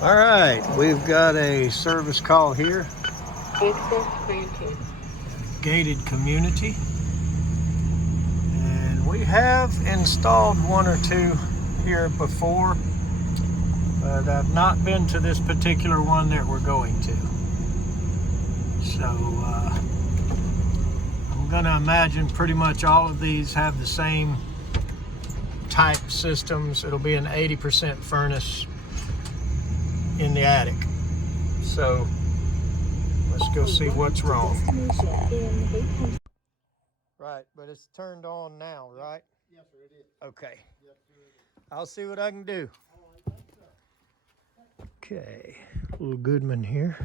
All right, we've got a service call here. Access granted. Gated community. And we have installed one or two here before, but I've not been to this particular one that we're going to. So I'm gonna imagine pretty much all of these have the same type systems. It'll be an 80% furnace in the attic. So let's go see what's wrong. Right, but it's turned on now, right? Yes, sir, it is. Okay. Yes, sir, it is. I'll see what I can do. All right, thanks, sir. Okay, little Goodman here.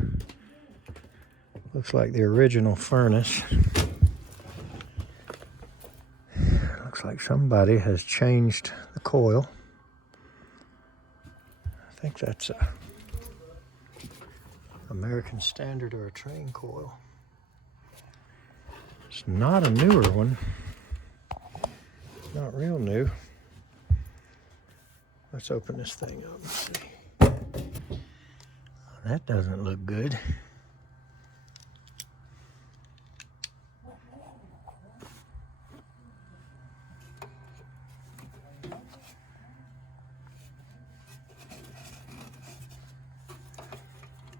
Looks like the original furnace. Looks like somebody has changed the coil. I think that's a American Standard or a train coil. It's not a newer one. Not real new. Let's open this thing up and see. That doesn't look good.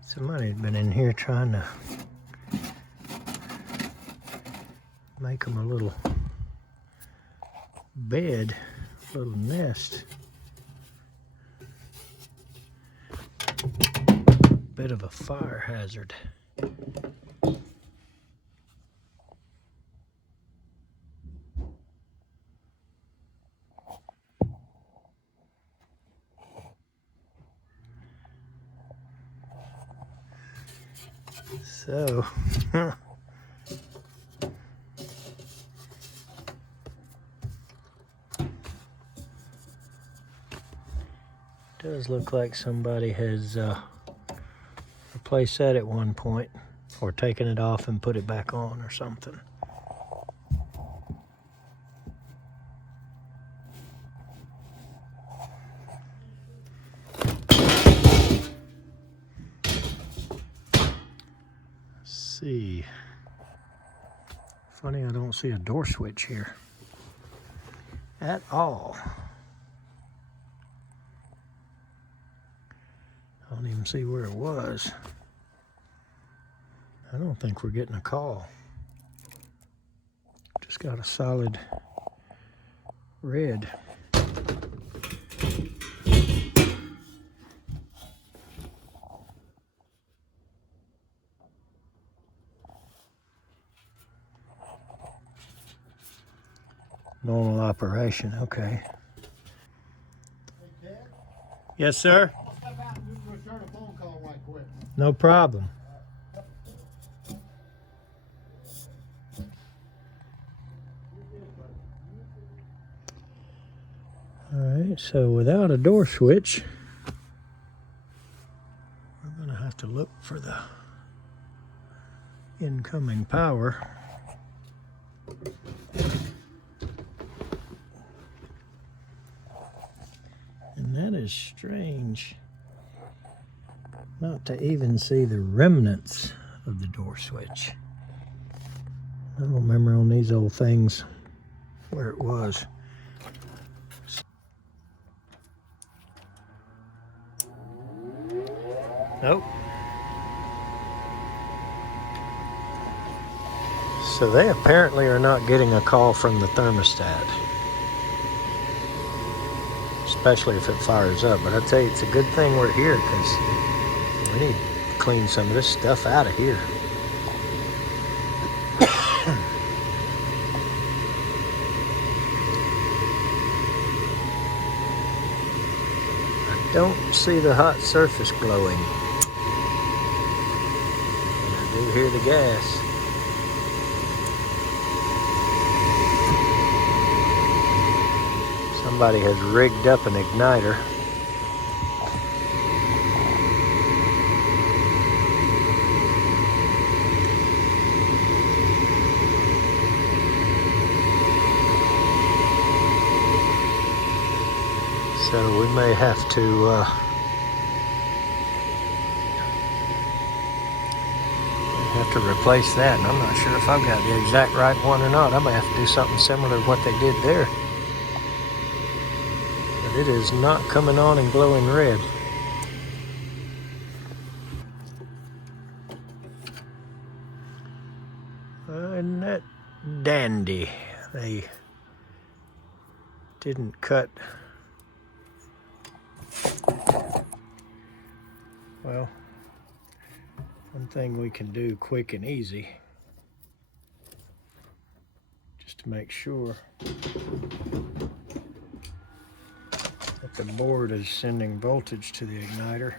Somebody's been in here trying to make them a little bed, a little nest. Bit of a fire hazard. So, does look like somebody has replaced that at one point, or taken it off and put it back on or something. See. Funny, I don't see a door switch here at all. I don't even see where it was. I don't think we're getting a call. Just got a solid red. Normal operation, okay. Hey, Ted, Yes, sir. I'll step out and just return a phone call right quick. No problem. All right, so without a door switch, we're gonna have to look for the incoming power. And that is strange, not to even see the remnants of the door switch. I don't remember on these old things where it was. Nope. So they apparently are not getting a call from the thermostat, especially if it fires up. But I tell you, it's a good thing we're here, because we need to clean some of this stuff out of here. I don't see the hot surface glowing. And I do hear the gas. Somebody has rigged up an igniter. So we may have to have to replace that, and I'm not sure if I've got the exact right one or not. I might have to do something similar to what they did there. But it is not coming on and glowing red. Isn't that dandy? They didn't cut. Well, one thing we can do quick and easy, just to make sure that the board is sending voltage to the igniter.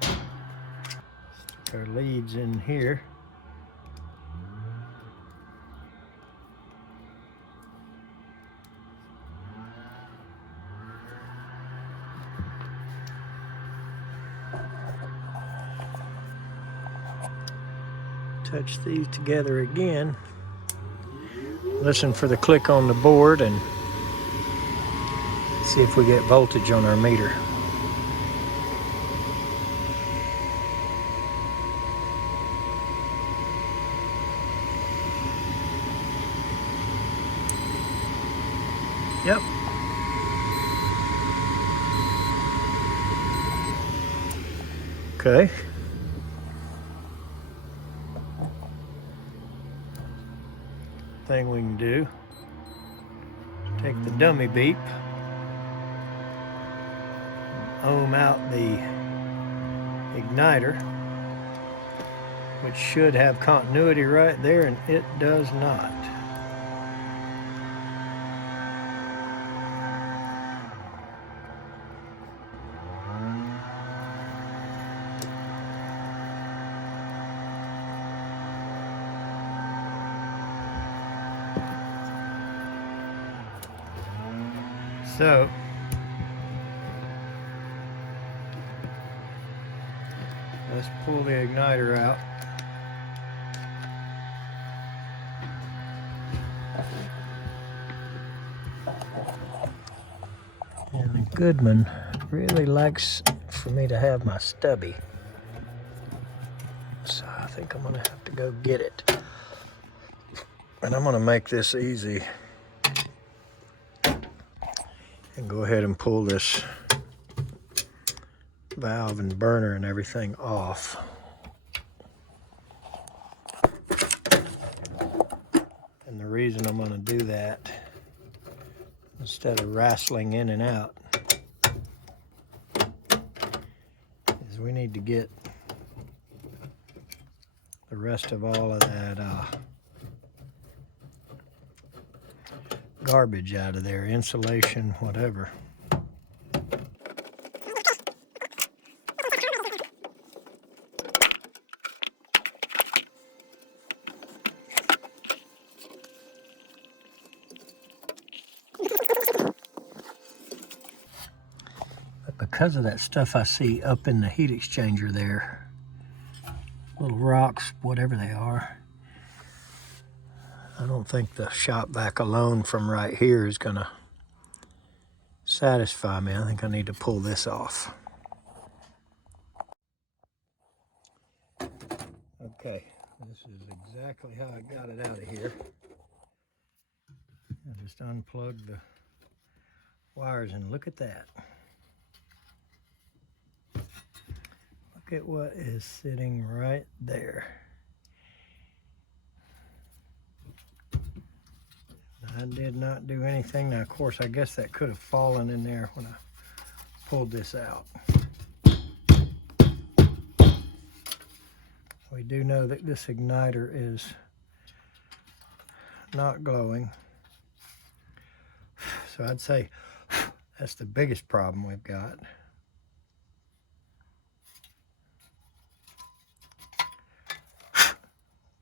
Stick our leads in here. Touch these together again. Listen for the click on the board and see if we get voltage on our meter. Yep. Okay. Thing we can do, take the dummy beep, ohm out the igniter, which should have continuity right there, and it does not. So let's pull the igniter out. And the Goodman really likes for me to have my stubby. So I think I'm gonna have to go get it. And I'm gonna make this easy and go ahead and pull this valve and burner and everything off. And the reason I'm going to do that, instead of wrestling in and out, is we need to get the rest of all of that garbage out of there, insulation, whatever. But because of that stuff I see up in the heat exchanger there, little rocks, whatever they are, I don't think the shop vac alone from right here is gonna satisfy me. I think I need to pull this off. Okay, this is exactly how I got it out of here. I just unplugged the wires and look at that. Look at what is sitting right there. I did not do anything. Now, of course, I guess that could have fallen in there when I pulled this out. We do know that this igniter is not glowing. So I'd say that's the biggest problem we've got.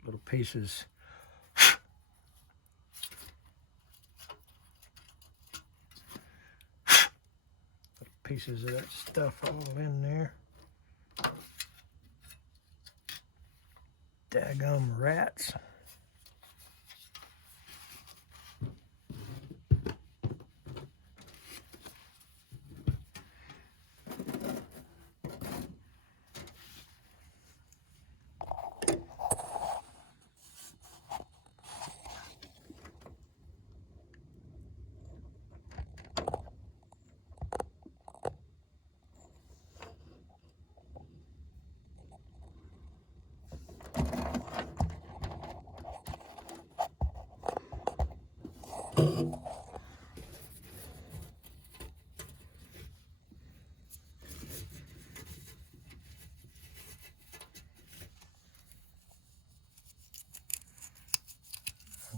Little pieces. Pieces of that stuff all in there. Daggum rats.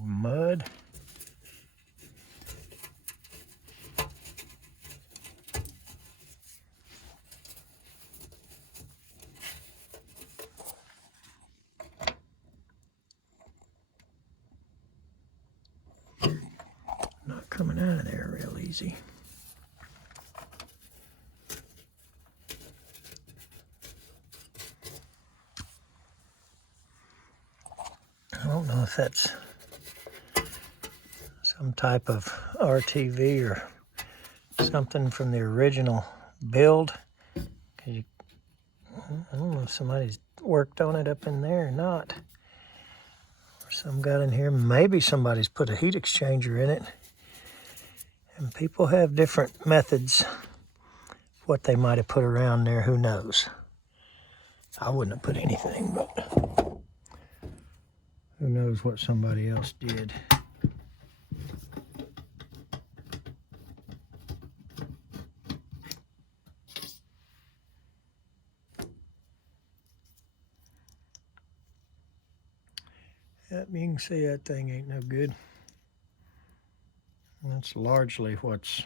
Mud. Not coming out of there real easy. I don't know if that's some type of RTV or something from the original build. 'Cause I don't know if somebody's worked on it up in there or not. Or some got in here. Maybe somebody's put a heat exchanger in it. And people have different methods. What they might have put around there, who knows? I wouldn't have put anything, but who knows what somebody else did. Yep, you can see that thing ain't no good. That's largely what's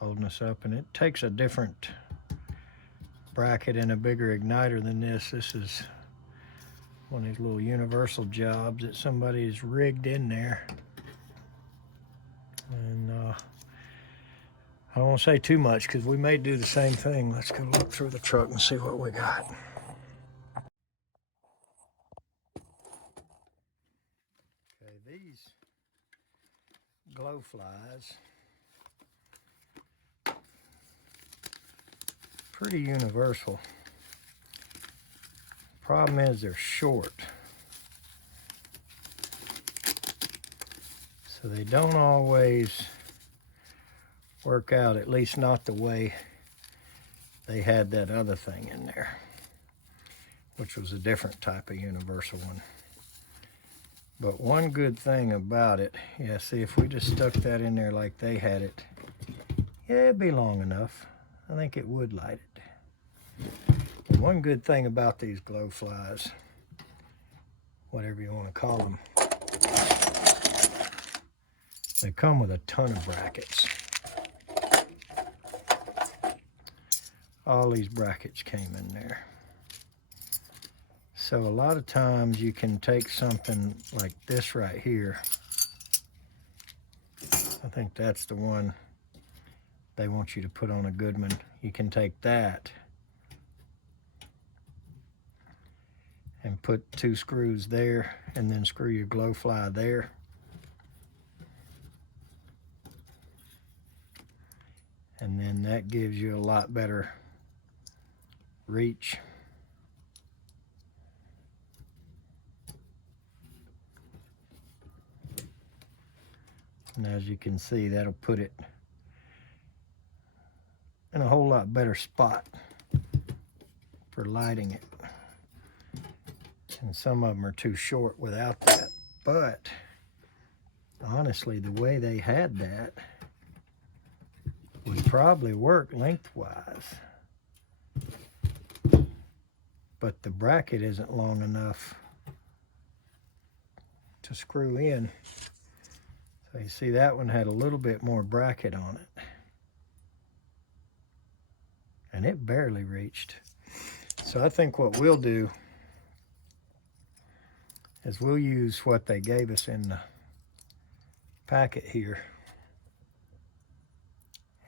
holding us up, and it takes a different bracket and a bigger igniter than this. This is one of these little universal jobs that somebody's rigged in there. And I don't want to say too much because we may do the same thing. Let's go look through the truck and see what we got. Okay, these glow flies, pretty universal. Problem is they're short, so they don't always work out, at least not the way they had that other thing in there, which was a different type of universal one. But one good thing about it, yeah, see, if we just stuck that in there like they had it, yeah, it'd be long enough. I think it would light it. And one good thing about these glow flies, whatever you want to call them, they come with a ton of brackets. All these brackets came in there. So a lot of times you can take something like this right here. I think that's the one they want you to put on a Goodman. You can take that and put 2 screws there and then screw your glow fly there. And then that gives you a lot better reach. And as you can see, that'll put it in a whole lot better spot for lighting it. And some of them are too short without that. But honestly, the way they had that would probably work lengthwise. But the bracket isn't long enough to screw in. So you see that one had a little bit more bracket on it. And it barely reached. So I think what we'll do is we'll use what they gave us in the packet here.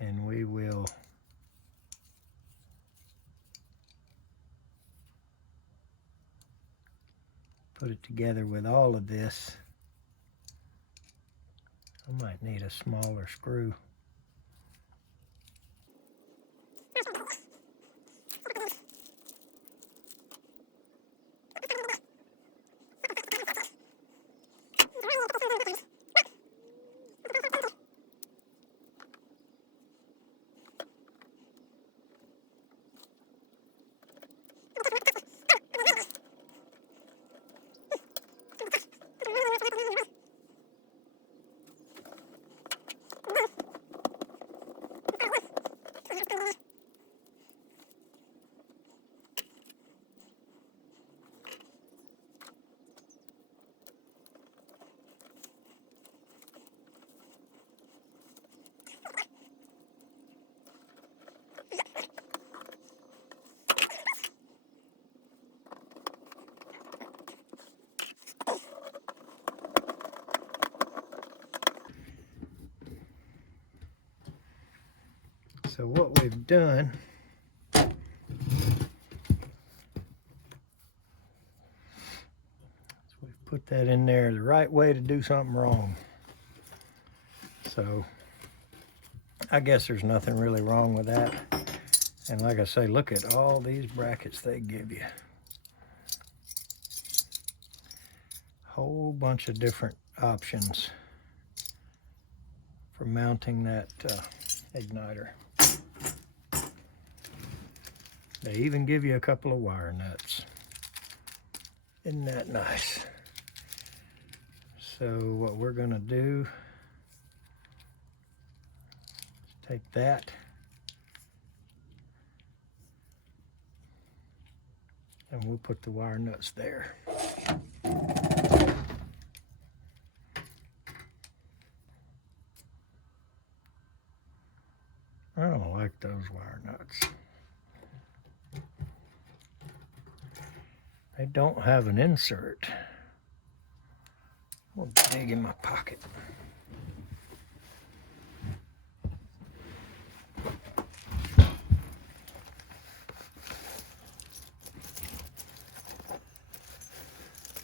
And we will put it together with all of this. I might need a smaller screw. So what we've done is we've put that in there the right way to do something wrong. So I guess there's nothing really wrong with that. And like I say, look at all these brackets they give you. Whole bunch of different options for mounting that igniter. They even give you a couple of wire nuts. Isn't that nice? So what we're gonna do is take that and we'll put the wire nuts there. I don't like those wire nuts. They don't have an insert. We'll dig in my pocket.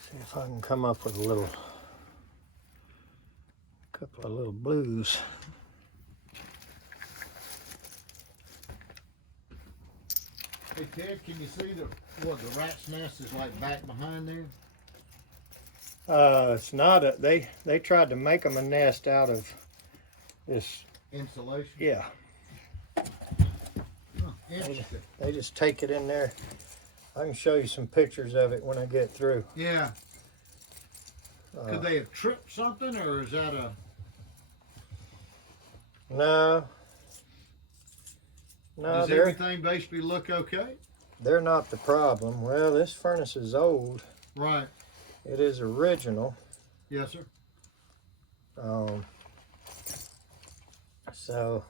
See if I can come up with a couple of little blues. Hey Ted, can you see the rat's nest is like back behind there? It's not a, they tried to make them a nest out of this, Insulation? yeah. Huh, interesting. They just take it in there. I can show you some pictures of it when I get through. Yeah. Could they have tripped something, or is that a... No. No, Does everything basically look okay? they're not the problem. Well, this furnace is old. Right. It is original. Yes, sir. So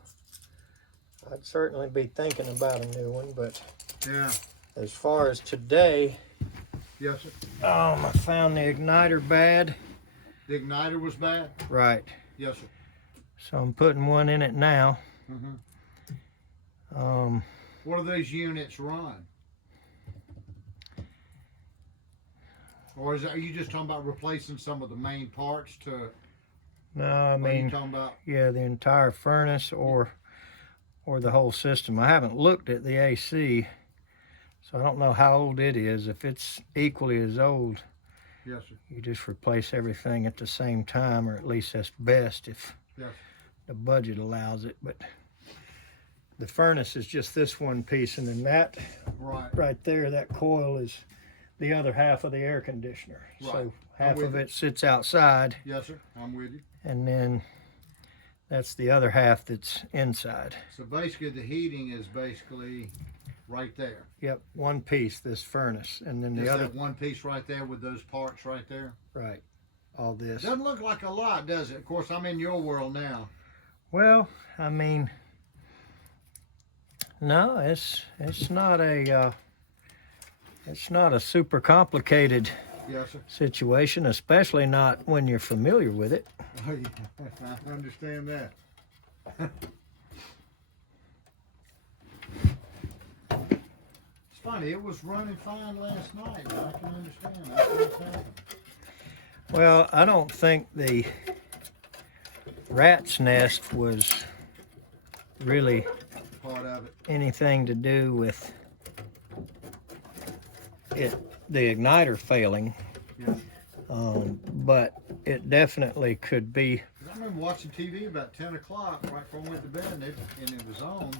I'd certainly be thinking about a new one, but Yeah. as far as today, Yes, sir. I found the igniter bad. The igniter was bad? Right. Yes, sir. So I'm putting one in it now. Mm-hmm. Um, What do those units run? Or are you just talking about replacing some of the main parts to... no, I What are you mean, talking about? yeah, the entire furnace or the whole system. I haven't looked at the AC, so I don't know how old it is. If it's equally as old, Yes, sir. you just replace everything at the same time, or at least that's best if Yes. the budget allows it. But the furnace is just this one piece, and then that Right. right there, that coil is the other half of the air conditioner. Right. So half with of you. it sits outside, Yes, sir. I'm with you. and then that's the other half that's inside. So basically the heating is basically right there. Yep, one piece, this furnace, and then the Just other, that one piece right there with those parts right there. right, all this. Doesn't look like a lot, does it? Of course, I'm in your world now. Well, I mean, no, it's not a super complicated Yes, sir. situation, especially not when you're familiar with it. Oh, yeah. I understand that. It's funny, it was running fine last night, but I can understand. That's what's happened. Well, I don't think the rat's nest was really Part of it. anything to do with it, the igniter failing, Yeah. but it definitely could be. 'Cause I remember watching TV about 10 o'clock right before I went to bed, and it was on.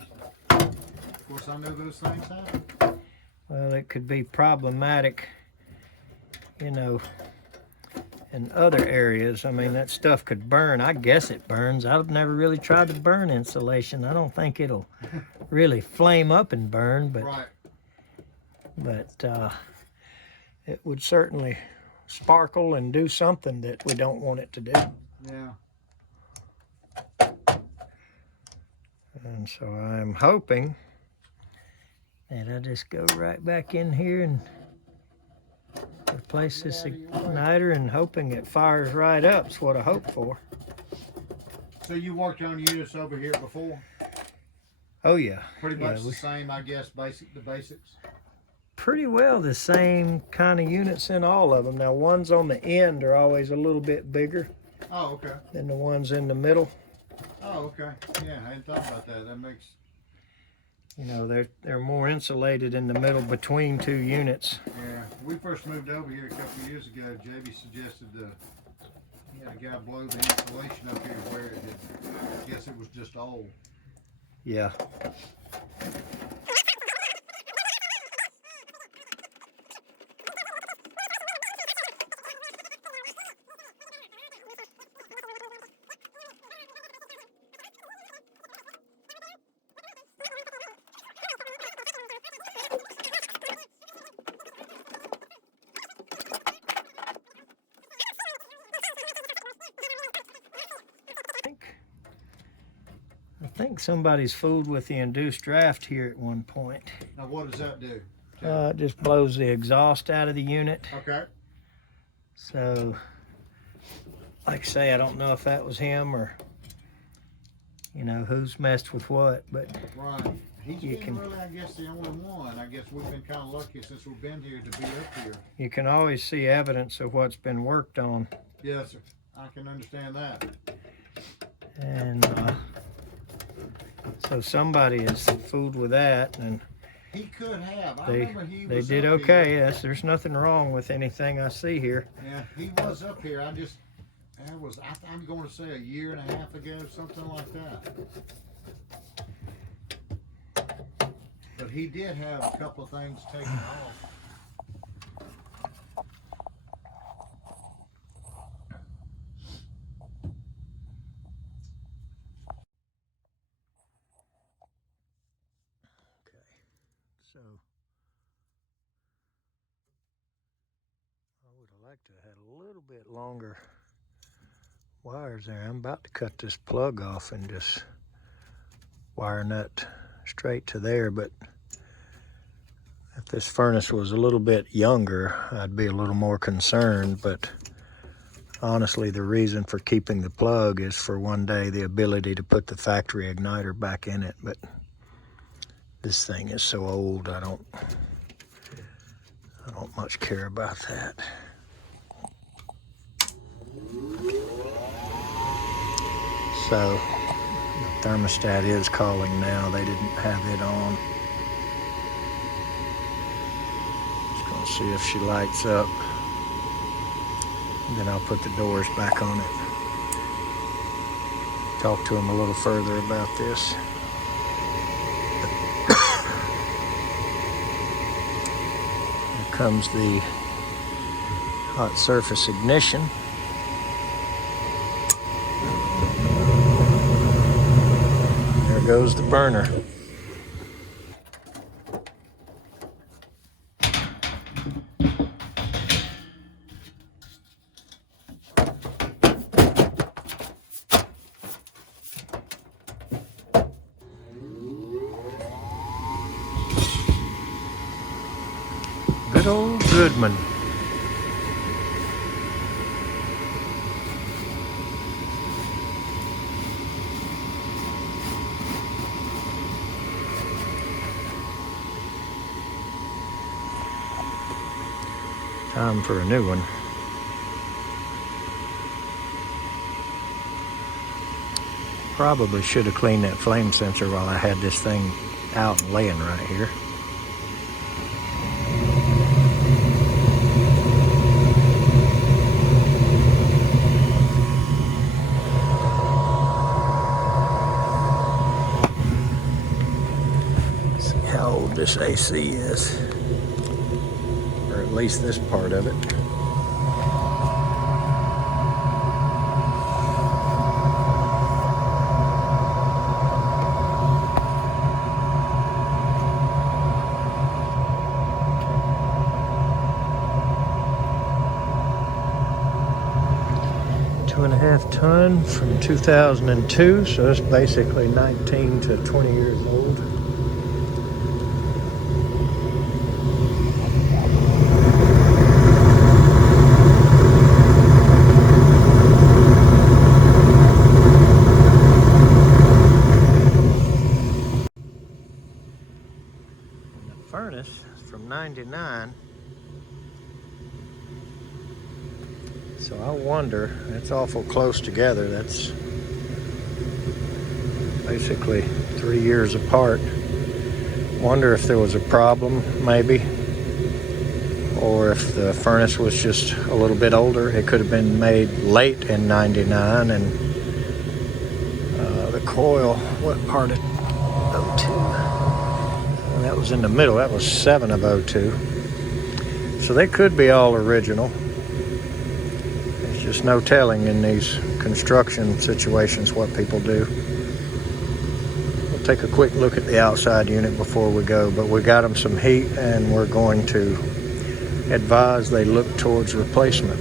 Of course, I know those things happen. Well, it could be problematic, you know, in other areas. I mean, that stuff could burn. I guess it burns. I've never really tried to burn insulation. I don't think it'll really flame up and burn, Right. but it would certainly sparkle and do something that we don't want it to do. Yeah. And so I'm hoping that I just go right back in here and replace this igniter, and hoping it fires right up is what I hope for. So you worked on units over here before? Oh yeah. Pretty Yeah, much the same, I guess, the basics. pretty well the same kind of units in all of them. Now, ones on the end are always a little bit bigger Oh, okay. than the ones in the middle. Oh, okay. Yeah, I hadn't thought about that. That makes... You know, they're more insulated in the middle between two units. Yeah, we first moved over here a couple of years ago. JB suggested he had a guy blow the insulation up here where it had, I guess it was just old. Yeah. I think somebody's fooled with the induced draft here at one point. Now, what does that do? It just blows the exhaust out of the unit. Okay. So, like I say, I don't know if that was him or, you know, who's messed with what, but Right. He's you been can really, I guess, the only one. I guess we've been kind of lucky since we've been here to be up here. you can always see evidence of what's been worked on. Yes, sir. I can understand that. And so somebody is fooled with that, and He could have. I they remember he they was did up okay. here. Yes, there's nothing wrong with anything I see here. Yeah, he was up here. I'm going to say a year and a half ago, something like that. But he did have a couple of things taken off. So I would have liked to have had a little bit longer wires there. I'm about to cut this plug off and just wire nut straight to there, but if this furnace was a little bit younger, I'd be a little more concerned, but honestly, the reason for keeping the plug is for one day the ability to put the factory igniter back in it, but this thing is so old, I don't much care about that. So the thermostat is calling now. They didn't have it on. Just gonna see if she lights up. And then I'll put the doors back on it. Talk to them a little further about this. Here comes the hot surface ignition. There goes the burner. Good old Goodman. Time for a new one. Probably should have cleaned that flame sensor while I had this thing out and laying right here. See how old this AC is, or at least this part of it. Two and a half ton from 2002, so it's basically 19 to 20 years old. furnace from 99. So I wonder, it's awful close together. That's basically 3 years apart. Wonder if there was a problem, maybe, or if the furnace was just a little bit older. It could have been made late in 99, and the coil, what part of 02? And that was in the middle. That was 7 of 02. So they could be all original. There's just no telling in these construction situations what people do. We'll take a quick look at the outside unit before we go, but we got them some heat, and we're going to advise they look towards replacement.